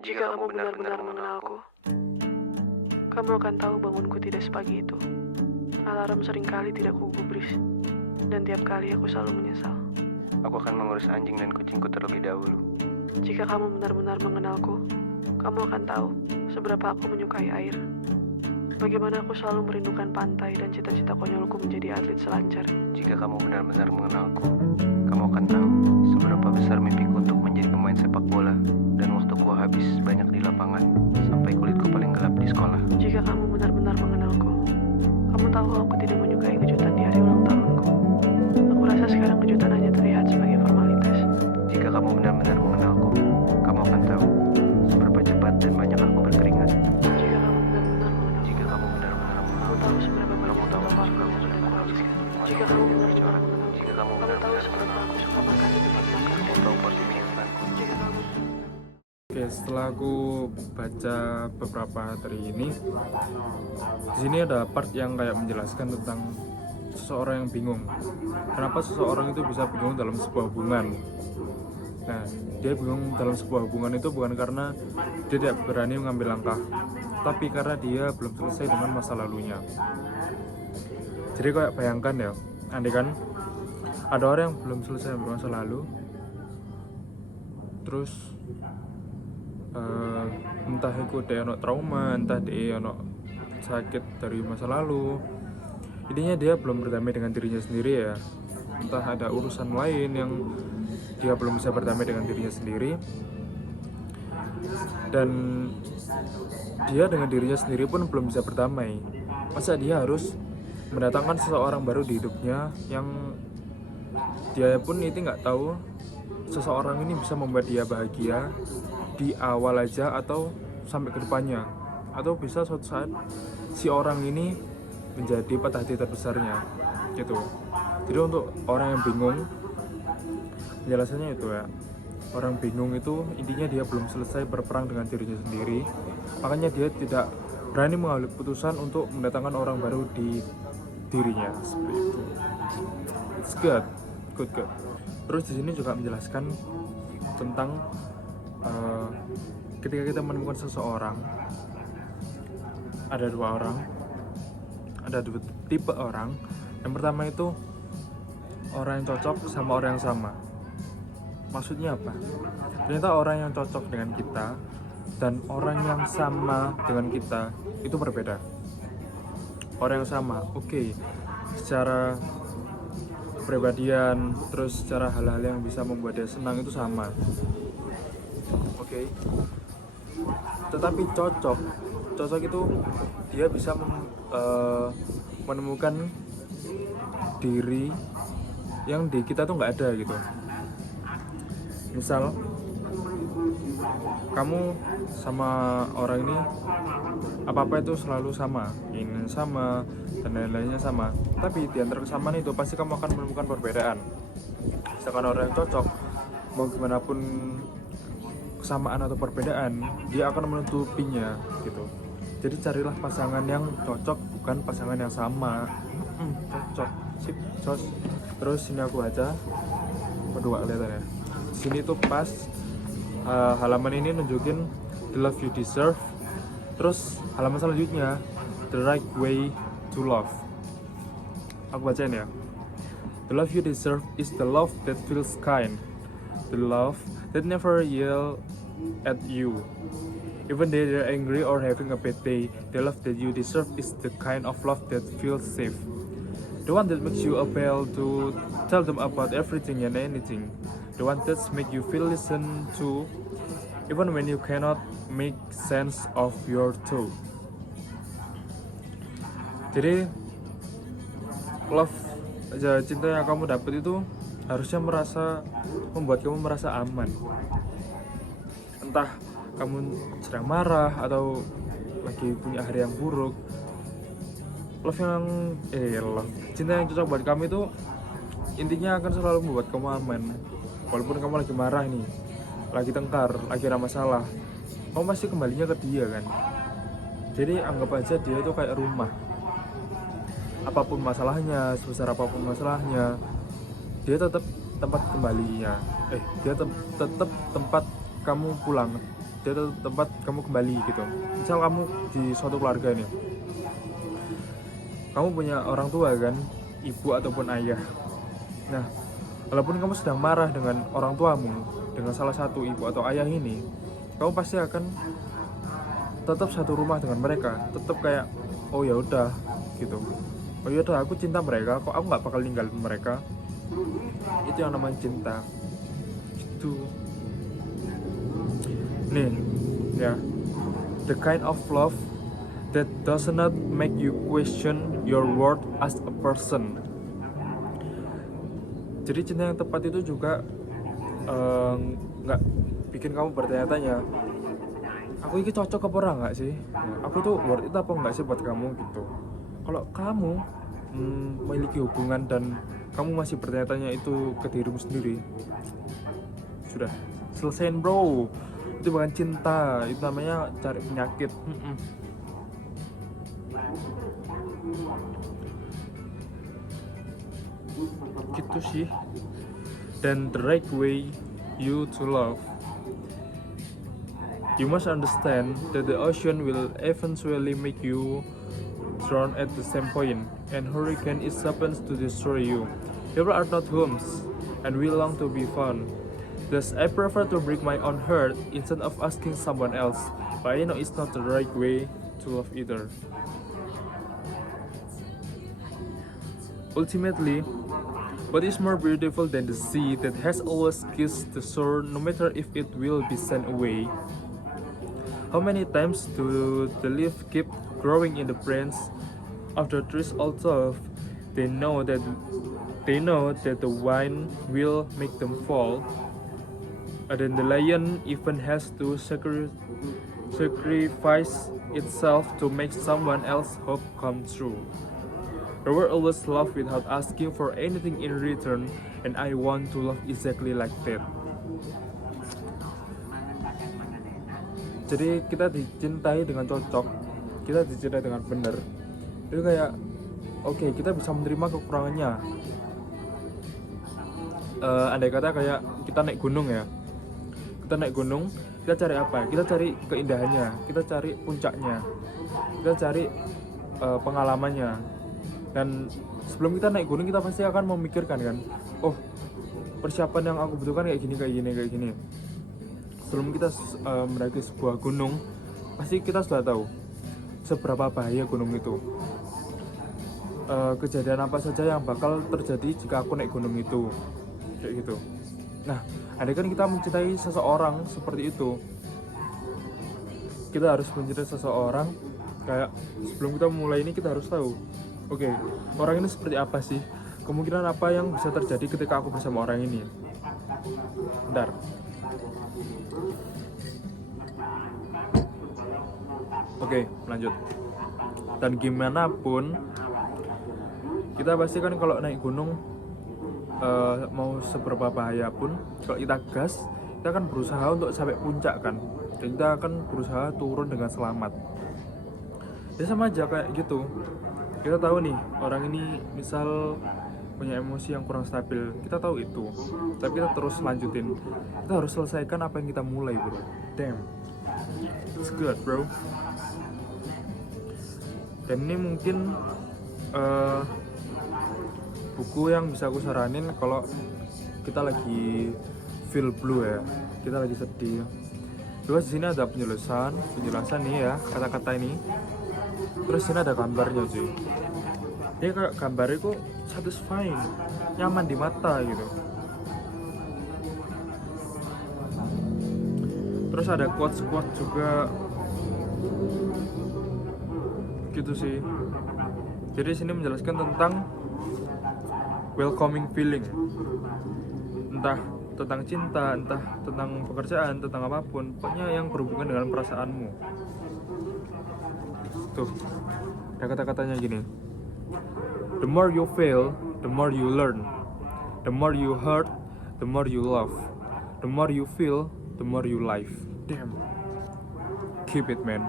Jika kamu benar-benar mengenalku, kamu akan tahu bangunku tidak sepagi itu. Alarm seringkali tidak kugubris, dan tiap kali aku selalu menyesal. Aku akan mengurus anjing dan kucingku terlebih dahulu. Jika kamu benar-benar mengenalku, kamu akan tahu seberapa aku menyukai air. Bagaimana aku selalu merindukan pantai dan cita-cita konyolku menjadi atlet selancar. Jika kamu benar-benar mengenalku, kamu akan tahu seberapa besar mimpiku untuk menjadi pemain sepak bola dan waktuku habis banyak di lapangan sampai kulitku paling gelap di sekolah. Jika kamu benar-benar mengenalku, kamu tahu aku tidak menyukai kejutan di hari ulang tahunku. Aku rasa sekarang kejutan hanya terlihat sebagai formalitas. Jika kamu benar-benar mengenalku, kamu akan tahu seberapa cepat dan banyak aku berkeringat. Jika kamu benar-benar mengenalku, Jika kamu benar-benar kamu mengenalku, tahu seberapa banyak kamu tahu waktu seberapa yang sudah banyak kuhabiskan. waktu Jika yang kamu sudah benar-benar berjuang. mengenalku, Jika kamu kamu tahu benar-benar seberapa mengenalku, aku suka makan di tempat makan. kamu tahu porsi mie instanku. Jika kamu Oke, setelah aku baca beberapa materi ini, di sini ada part yang kayak menjelaskan tentang seseorang yang bingung. Kenapa seseorang itu bisa bingung dalam sebuah hubungan? Nah, dia bingung dalam sebuah hubungan itu bukan karena dia tidak berani mengambil langkah, tapi karena dia belum selesai dengan masa lalunya. Jadi kayak bayangkan ya, andai kan ada orang yang belum selesai dengan masa lalu, terus entah itu dia ono trauma, entah dia ono sakit dari masa lalu, intinya dia belum berdamai dengan dirinya sendiri ya, entah ada urusan lain yang dia belum bisa berdamai dengan dirinya sendiri, dan dia dengan dirinya sendiri pun belum bisa berdamai. Masa dia harus mendatangkan seseorang baru di hidupnya yang dia pun itu nggak tahu seseorang ini bisa membuat dia bahagia di awal aja atau sampai ke depannya, atau bisa suatu saat si orang ini menjadi patah hati terbesarnya gitu. Jadi untuk orang yang bingung, penjelasannya itu ya, orang bingung itu intinya dia belum selesai berperang dengan dirinya sendiri, makanya dia tidak berani mengambil keputusan untuk mendatangkan orang baru di dirinya, seperti itu. It's good. Terus di sini juga menjelaskan tentang ketika kita menemukan seseorang, ada dua tipe orang. Yang pertama itu orang yang cocok sama orang yang sama. Maksudnya apa? Ternyata orang yang cocok dengan kita dan orang yang sama dengan kita itu berbeda. Orang yang sama, oke, secara kepribadian, terus secara hal-hal yang bisa membuat dia senang itu sama, oke. Tetapi cocok itu dia bisa menemukan diri yang di kita tuh nggak ada gitu. Misal kamu sama orang ini apa-apa itu selalu sama, ini sama dan lain-lainnya sama, tapi di antara kesamaan itu pasti kamu akan menemukan perbedaan. Misalkan orang yang cocok, mau gimana pun kesamaan atau perbedaan, dia akan menutupinya gitu. Jadi carilah pasangan yang cocok, bukan pasangan yang sama. Cocok, sip, cocok. Terus sini aku baca kedua lihat ya. Di sini tuh pas halaman ini nunjukin the love you deserve. Terus halaman selanjutnya the right way to love. Aku bacain ya. The love you deserve is the love that feels kind, the love that never yell at you, even though they're angry or having a bad day. The love that you deserve is the kind of love that feels safe, the one that makes you able to tell them about everything and anything, the one that makes you feel listened to even when you cannot make sense of your thought. Jadi love, cinta yang kamu dapat itu harusnya membuat kamu merasa aman. Entah kamu sedang marah atau lagi punya hari yang buruk, cinta yang cocok buat kamu itu intinya akan selalu membuat kamu aman. Walaupun kamu lagi marah nih, lagi tengkar, lagi ada masalah, kamu pasti kembalinya ke dia kan. Jadi anggap aja dia itu kayak rumah. Apapun masalahnya, sebesar apapun masalahnya, dia tetap tempat kembalinya. Dia tetap tempat kamu pulang dia tuh tempat kamu kembali gitu. Misal kamu di suatu keluarga nih, kamu punya orang tua kan, ibu ataupun ayah. Nah, walaupun kamu sedang marah dengan orang tuamu, dengan salah satu ibu atau ayah ini, kamu pasti akan tetap satu rumah dengan mereka, tetap kayak oh ya udah gitu, oh ya udah aku cinta mereka kok, aku nggak bakal ninggalin mereka. Itu yang namanya cinta itu nih ya, the kind of love that does not make you question your worth as a person. Jadi cinta yang tepat itu juga nggak bikin kamu bertanya-tanya, aku ini cocok apa orang nggak sih, aku tuh worth it apa nggak sih buat kamu gitu. Kalau kamu memiliki hubungan dan kamu masih bertanya-tanya itu ke dirimu sendiri, sudah selesai bro. Itu bukan cinta, itu namanya cari penyakit. Gitu sih. Dan the right way you to love, you must understand that the ocean will eventually make you drown at the same point, and hurricane is happens to destroy you. People are not homes, and we long to be found. Thus, I prefer to break my own heart instead of asking someone else. But I know it's not the right way to love either. Ultimately, what is more beautiful than the sea that has always kissed the shore, no matter if it will be sent away? How many times do the leaves keep growing in the branch of the trees, although they know that the wind will make them fall? And then the lion even has to sacrifice itself to make someone else's hope come true. The world always love without asking for anything in return, and I want to love exactly like that. Jadi kita dicintai dengan cocok, kita dicintai dengan benar. Itu kayak oke, kita bisa menerima kekurangannya. Andai kata kayak kita naik gunung ya, kita naik gunung, kita cari apa? Kita cari keindahannya, kita cari puncaknya, kita cari pengalamannya. Dan sebelum kita naik gunung, kita pasti akan memikirkan kan, oh persiapan yang aku butuhkan kayak gini. Sebelum kita mendaki sebuah gunung, pasti kita sudah tahu seberapa bahaya gunung itu, kejadian apa saja yang bakal terjadi jika aku naik gunung itu, kayak gitu. Nah, andai kan kita mencintai seseorang seperti itu, kita harus mencintai seseorang kayak sebelum kita mulai ini kita harus tahu, oke, orang ini seperti apa sih, kemungkinan apa yang bisa terjadi ketika aku bersama orang ini. Bentar. Oke, lanjut. Dan gimana pun kita pasti kan kalau naik gunung, mau seberapa bahaya pun, kalau kita gas, kita akan berusaha untuk sampai puncak kan, dan kita akan berusaha turun dengan selamat. Ya sama aja kayak gitu, kita tahu nih orang ini misal punya emosi yang kurang stabil, kita tahu itu, tapi kita terus lanjutin. Kita harus selesaikan apa yang kita mulai bro. Damn, it's good bro. Dan ini mungkin buku yang bisa aku saranin kalau kita lagi feel blue ya, kita lagi sedih. Terus di sini ada penjelasan nih ya, kata-kata ini. Terus sini ada gambarnya cuy. Ini kayak gambarnya kok satisfying, nyaman di mata gitu. Terus ada quotes juga gitu sih. Jadi sini menjelaskan tentang welcoming feeling, entah tentang cinta, entah tentang pekerjaan, tentang apapun, pokoknya yang berhubungan dengan perasaanmu. Tuh, ada kata-katanya gini, the more you fail, the more you learn, the more you hurt, the more you love, the more you feel, the more you live. Damn, keep it man.